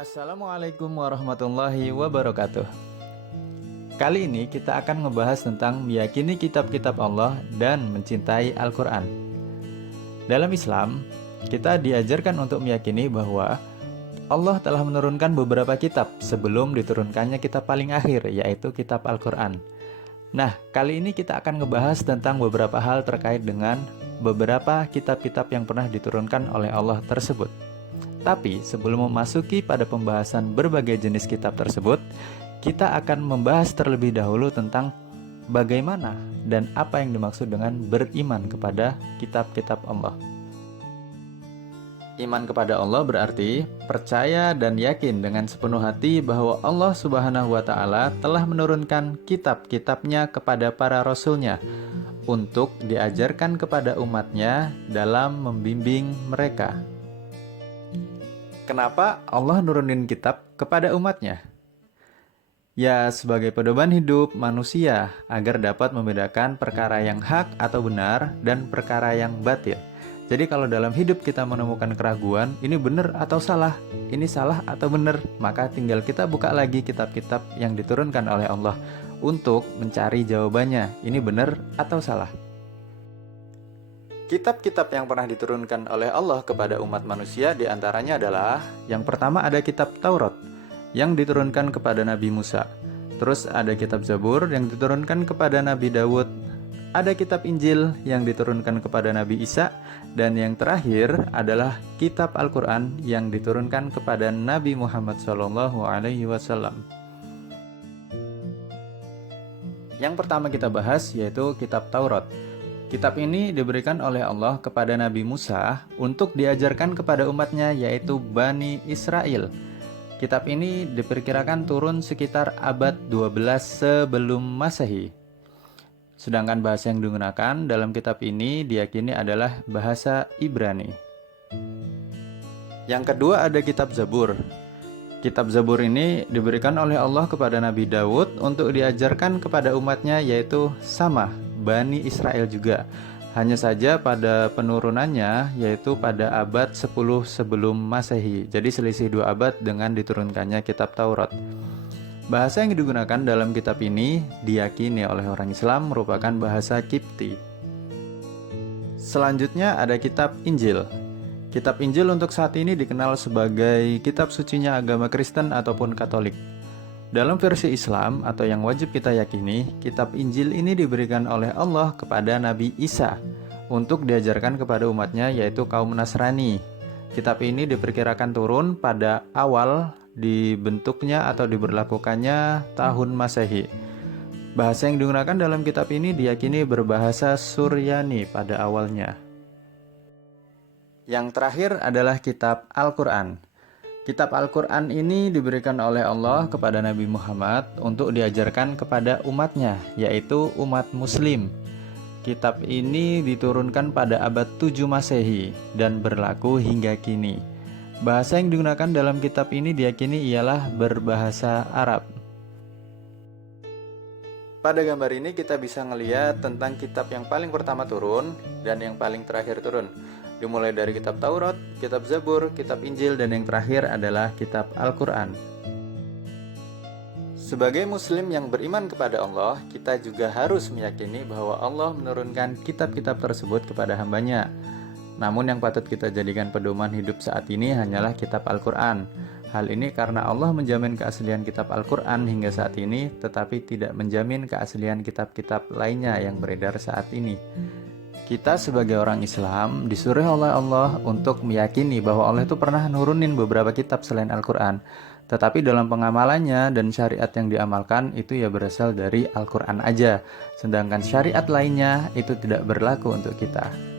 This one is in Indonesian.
Assalamualaikum warahmatullahi wabarakatuh. Kali ini kita akan ngebahas tentang meyakini kitab-kitab Allah dan mencintai Al-Quran. Dalam Islam, kita diajarkan untuk meyakini bahwa Allah telah menurunkan beberapa kitab sebelum diturunkannya kitab paling akhir, yaitu kitab Al-Quran. Nah, kali ini kita akan ngebahas tentang beberapa hal terkait dengan beberapa kitab-kitab yang pernah diturunkan oleh Allah tersebut. Tapi sebelum memasuki pada pembahasan berbagai jenis kitab tersebut, kita akan membahas terlebih dahulu tentang bagaimana dan apa yang dimaksud dengan beriman kepada kitab-kitab Allah. Iman kepada Allah berarti percaya dan yakin dengan sepenuh hati bahwa Allah Subhanahu wa Ta'ala telah menurunkan kitab-kitabnya kepada para rasulnya untuk diajarkan kepada umatnya dalam membimbing mereka. Kenapa Allah nurunin kitab kepada umatnya? Ya, sebagai pedoman hidup manusia agar dapat membedakan perkara yang hak atau benar dan perkara yang batil. Jadi kalau dalam hidup kita menemukan keraguan, ini benar atau salah, ini salah atau benar, maka tinggal kita buka lagi kitab-kitab yang diturunkan oleh Allah untuk mencari jawabannya, ini benar atau salah. Kitab-kitab yang pernah diturunkan oleh Allah kepada umat manusia diantaranya adalah yang pertama ada kitab Taurat yang diturunkan kepada Nabi Musa. Terus ada kitab Zabur yang diturunkan kepada Nabi Dawud. Ada kitab Injil yang diturunkan kepada Nabi Isa. Dan yang terakhir adalah kitab Al-Quran yang diturunkan kepada Nabi Muhammad SAW. Yang pertama kita bahas yaitu kitab Taurat. Kitab ini diberikan oleh Allah kepada Nabi Musa untuk diajarkan kepada umatnya yaitu Bani Israel. Kitab ini diperkirakan turun sekitar abad 12 sebelum Masehi. Sedangkan bahasa yang digunakan dalam kitab ini diyakini adalah bahasa Ibrani. Yang kedua ada kitab Zabur. Kitab Zabur ini diberikan oleh Allah kepada Nabi Dawud untuk diajarkan kepada umatnya yaitu sama Bani Israel juga. Hanya saja pada penurunannya yaitu pada abad 10 sebelum Masehi. Jadi selisih 2 abad dengan diturunkannya kitab Taurat. Bahasa yang digunakan dalam kitab ini diyakini oleh orang Islam merupakan bahasa Kipti. Selanjutnya ada kitab Injil. Kitab Injil untuk saat ini dikenal sebagai kitab sucinya agama Kristen ataupun Katolik. Dalam versi Islam atau yang wajib kita yakini, kitab Injil ini diberikan oleh Allah kepada Nabi Isa untuk diajarkan kepada umatnya yaitu kaum Nasrani. Kitab ini diperkirakan turun pada awal dibentuknya atau diberlakukannya tahun Masehi. Bahasa yang digunakan dalam kitab ini diyakini berbahasa Suryani pada awalnya. Yang terakhir adalah kitab Al-Quran. Kitab Al-Quran ini diberikan oleh Allah kepada Nabi Muhammad untuk diajarkan kepada umatnya, yaitu umat Muslim. Kitab ini diturunkan pada abad 7 Masehi dan berlaku hingga kini. Bahasa yang digunakan dalam kitab ini diyakini ialah berbahasa Arab. Pada gambar ini kita bisa ngelihat tentang kitab yang paling pertama turun dan yang paling terakhir turun. Dimulai dari kitab Taurat, kitab Zabur, kitab Injil, dan yang terakhir adalah kitab Al-Quran. Sebagai muslim yang beriman kepada Allah, kita juga harus meyakini bahwa Allah menurunkan kitab-kitab tersebut kepada hambanya. Namun yang patut kita jadikan pedoman hidup saat ini hanyalah kitab Al-Quran. Hal ini karena Allah menjamin keaslian kitab Al-Quran hingga saat ini, tetapi tidak menjamin keaslian kitab-kitab lainnya yang beredar saat ini. Kita sebagai orang Islam disuruh oleh Allah untuk meyakini bahwa Allah itu pernah nurunin beberapa kitab selain Al-Quran. Tetapi dalam pengamalannya dan syariat yang diamalkan itu ya berasal dari Al-Quran aja. Sedangkan syariat lainnya itu tidak berlaku untuk kita.